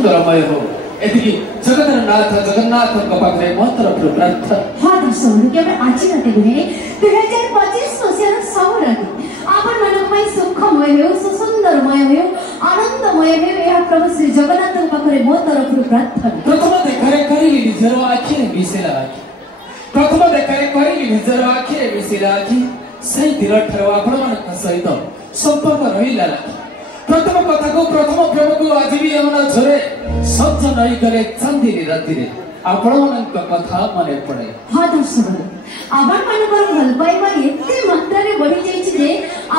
सुंदरमय हो एतिकी जगन्नाथ जगन्नाथ पाखे मो तरफ प्रार्थना। हाँ दर्शक केवल आज राते गुणे 2025 मसीहार सब राति आपण मनमय सुखमय हो सुंदरमय हो आनंदमय हो यह प्रभु श्री जगन्नाथ पाखे मो तरफ प्रार्थना। प्रथम देखारे करिली निजर आखिरे मिसेला आखि प्रथम देखारे करिली निजर आखिरे मिसेला आखि सही दिल ठरो आपण मन सहित संपर्क रहिला लाखि प्रथम कथा को प्रथम प्रेम को आज भी हमना झरे सज्ज नहीं करे चांदी राति रे आपण मन कथा मने पड़े। हाँ दर्शक आपण मन पर भल पाइबा एते मात्रा रे बढ़ी जाई छी जे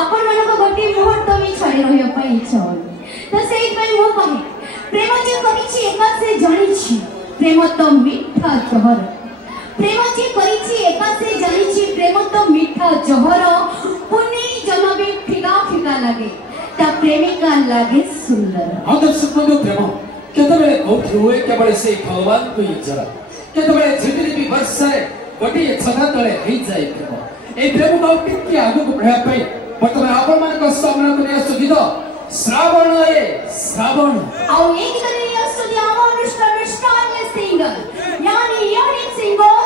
आपण मन को गोटे मुहूर्त भी छाड़ी रहिया पई इच्छा हो तो सेई पई मो कहे प्रेम जे करी छी एका से जानी छी प्रेम तो मीठा जहर प्रेम जे करी छी एका से जानी छी प्रेम तो मीठा जहर पुनी जनबे फिका फिका लागे ता प्रेमिका लागे सुंदर। दर्शक बंधु प्रेम केतबेले कोठी हुए केवल से भगवान को इच्छा केतबेले झिटिपि वर्षा रे गोटे छता तले हेई जाय प्रेम ए प्रेम को टिके आगु को बढ़ा पई वर्तमान आपण मान को सामना करने सुगीत श्रावण रे श्रावण आउ एक करे असुदी आवर स्टारलेस सिंगर यानी unique singer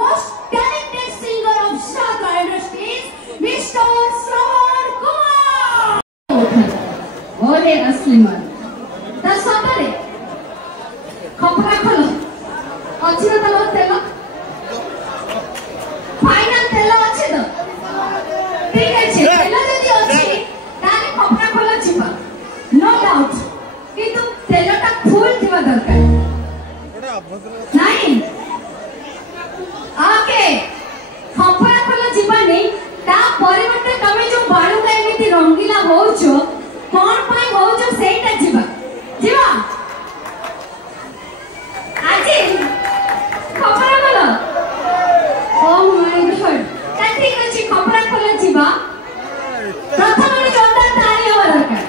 most talented singer of शाका इंडस्ट्रीज मिस्टर श्रवण कुमार ओरे असली मन ता सतरे खपरा खोलो अछि न तलो तेल फाइनल तेल अछि तो ठीक अछि तेल जदी अछि ताने खपरा खोलो छिपा नो डाउट किंतु तेलटा फुल थिबा दरकार नहीं ओके खपरा खोलो छिपा नहीं ता परिवर्ते तमे जो बाळु का एमिति रंगीला होउछो कोन पाई होउछो सेटा छिपा जीवा आजी खपरा खोलो ओ माय गॉड ता ठीक अछि खपरा खोलो छिपा प्रथम जोरदार ताली होवा दरकार।